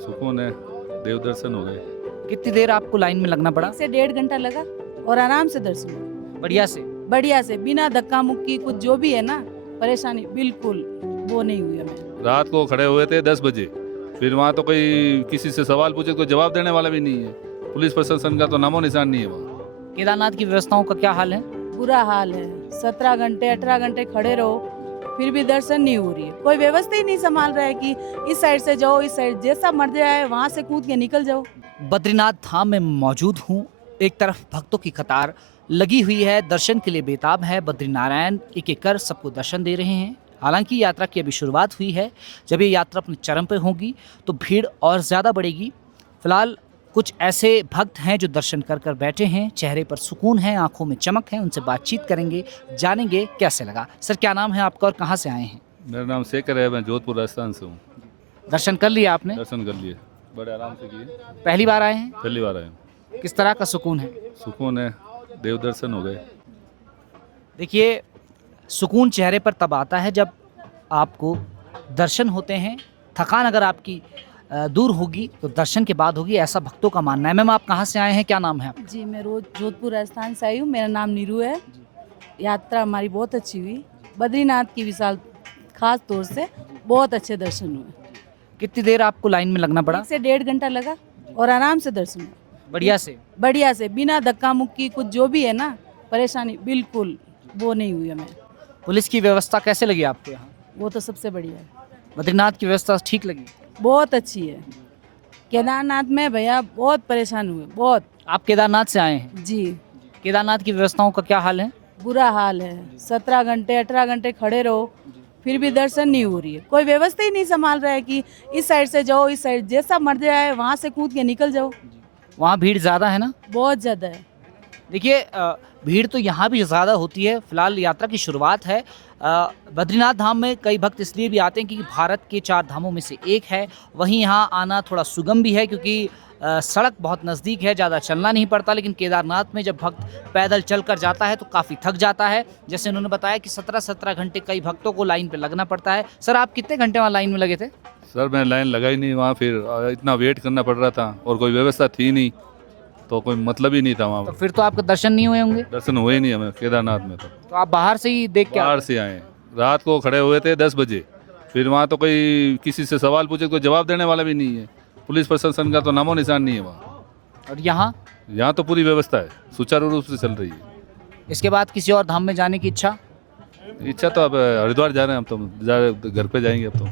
सुकून है, देव दर्शन हो गए। कितनी देर आपको लाइन में लगना पड़ा? 1 से 1.5 घंटा लगा और आराम से दर्शन हुए। बढ़िया से। बिना धक्का मुक्की कुछ जो भी है ना परेशानी बिल्कुल वो नहीं हुई हमें। रात को खड़े हुए थे 10 बजे, फिर वहाँ तो कोई किसी से सवाल पूछे कोई जवाब देने वाला भी नहीं है। पुलिस प्रशासन का तो नामो निशान नहीं है वहाँ। केदारनाथ की व्यवस्थाओं का क्या हाल है? बुरा हाल है, 17 घंटे 18 घंटे खड़े रहो फिर भी दर्शन नहीं हो रही है। कोई व्यवस्था ही नहीं संभाल रहा है कि इस साइड से जाओ, इस साइड जैसा मर जाए वहाँ से कूद के निकल जाओ। बद्रीनाथ धाम में मौजूद हूँ। एक तरफ भक्तों की कतार लगी हुई है, दर्शन के लिए बेताब है। बद्रीनारायण एक एक कर सबको दर्शन दे रहे हैं। हालांकि यात्रा की अभी शुरुआत हुई है, जब ये यात्रा अपने चरम पे होगी तो भीड़ और ज़्यादा बढ़ेगी। फिलहाल कुछ ऐसे भक्त हैं जो दर्शन कर कर बैठे हैं, चेहरे पर सुकून है, आंखों में चमक है। उनसे बातचीत करेंगे, जानेंगे कैसे लगा। सर, क्या नाम है आपका और कहाँ से आए हैं? मेरा नाम शेखर है, मैं जोधपुर राजस्थान से हूँ। दर्शन कर लिया आपने? दर्शन कर लिए, बड़े आराम से किए। पहली बार आए हैं? पहली बार आए हैं। किस तरह का सुकून है? सुकून है, देव दर्शन हो गए। देखिए, सुकून चेहरे पर तब आता है जब आपको दर्शन होते हैं। थकान अगर आपकी दूर होगी तो दर्शन के बाद होगी, ऐसा भक्तों का मानना है। मैम, आप कहाँ से आए हैं, क्या नाम है आपका? जी मैं रोज जोधपुर राजस्थान से आई हूँ। मेरा नाम नीरू है। यात्रा हमारी बहुत अच्छी हुई। बद्रीनाथ की विशाल खास तौर से बहुत अच्छे दर्शन हुए। कितनी देर आपको लाइन में लगना पड़ा? 1 से 1.5 घंटा लगा और आराम से दर्शन हुए। बढ़िया से बिना धक्का मुक्की कुछ जो भी है ना परेशानी बिल्कुल वो नहीं हुई हमें। पुलिस की व्यवस्था कैसे लगी आपको यहाँ? वो तो सबसे बढ़िया है, बद्रीनाथ की व्यवस्था ठीक लगी? बहुत अच्छी है। केदारनाथ में भैया बहुत परेशान हुए, बहुत। आप केदारनाथ से आए हैं? जी केदारनाथ की व्यवस्थाओं का क्या हाल है? बुरा हाल है, 17 घंटे 18 घंटे खड़े रहो फिर भी दर्शन नहीं हो रही है। कोई व्यवस्था ही नहीं संभाल रहा है कि इस साइड से जाओ, इस साइड जैसा मर जाए वहाँ से कूद के निकल जाओ। वहाँ भीड़ ज़्यादा है ना? बहुत ज़्यादा है। देखिए, भीड़ तो यहाँ भी ज़्यादा होती है। फिलहाल यात्रा की शुरुआत है। बद्रीनाथ धाम में कई भक्त इसलिए भी आते हैं क्योंकि भारत के 4 धामों में से एक है। वहीं यहाँ आना थोड़ा सुगम भी है क्योंकि सड़क बहुत नज़दीक है, ज़्यादा चलना नहीं पड़ता। लेकिन केदारनाथ में जब भक्त पैदल चल कर जाता है तो काफ़ी थक जाता है। जैसे उन्होंने बताया कि 17-17 घंटे कई भक्तों को लाइन पे लगना पड़ता है। सर, आप कितने घंटे वहाँ लाइन में लगे थे? सर, मैं लाइन लगा ही नहीं वहाँ, फिर इतना वेट करना पड़ रहा था और कोई व्यवस्था थी नहीं, तो कोई मतलब ही नहीं था वहाँ। तो फिर तो आपके दर्शन नहीं हुए होंगे? दर्शन हुए ही नहीं हमें केदारनाथ में। तो आप बाहर से ही देख के बाहर से आए, रात को खड़े हुए थे 10 बजे, फिर वहाँ तो कोई किसी से सवाल पूछे कोई जवाब देने वाला भी नहीं है। पुलिस प्रशासन का तो नामो निशान नहीं है वहाँ। और यहाँ तो पूरी व्यवस्था है, सुचारू रूप से चल रही है। इसके बाद किसी और धाम में जाने की इच्छा तो अब हरिद्वार जा रहे हैं, हम तो घर पे जाएंगे अब तो।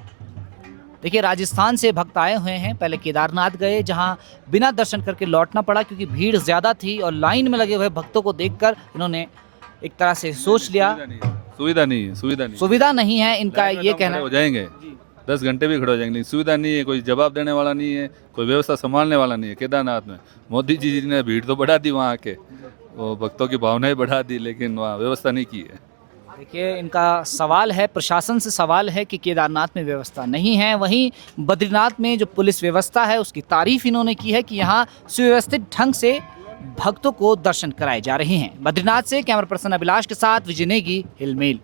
देखिए, राजस्थान से भक्त आए हुए हैं। पहले केदारनाथ गए जहां बिना दर्शन करके लौटना पड़ा क्योंकि भीड़ ज़्यादा थी और लाइन में लगे हुए भक्तों को देखकर इन्होंने एक तरह से सोच लिया सुविधा नहीं है इनका, ये कहना हो जाएंगे 10 घंटे भी खड़े हो जाएंगे, सुविधा नहीं है, कोई जवाब देने वाला नहीं है, कोई व्यवस्था संभालने वाला नहीं है। केदारनाथ में मोदी जी ने भीड़ तो बढ़ा दी, वहाँ आके वो भक्तों की भावनाएं बढ़ा दी, लेकिन वहाँ व्यवस्था नहीं की है। देखिए, इनका सवाल है, प्रशासन से सवाल है कि केदारनाथ में व्यवस्था नहीं है। वहीं बद्रीनाथ में जो पुलिस व्यवस्था है उसकी तारीफ इन्होंने की है कि यहाँ सुव्यवस्थित ढंग से भक्तों को दर्शन कराए जा रहे हैं। बद्रीनाथ से कैमरा पर्सन अभिलाष के साथ विजय नेगी, हिल मेल।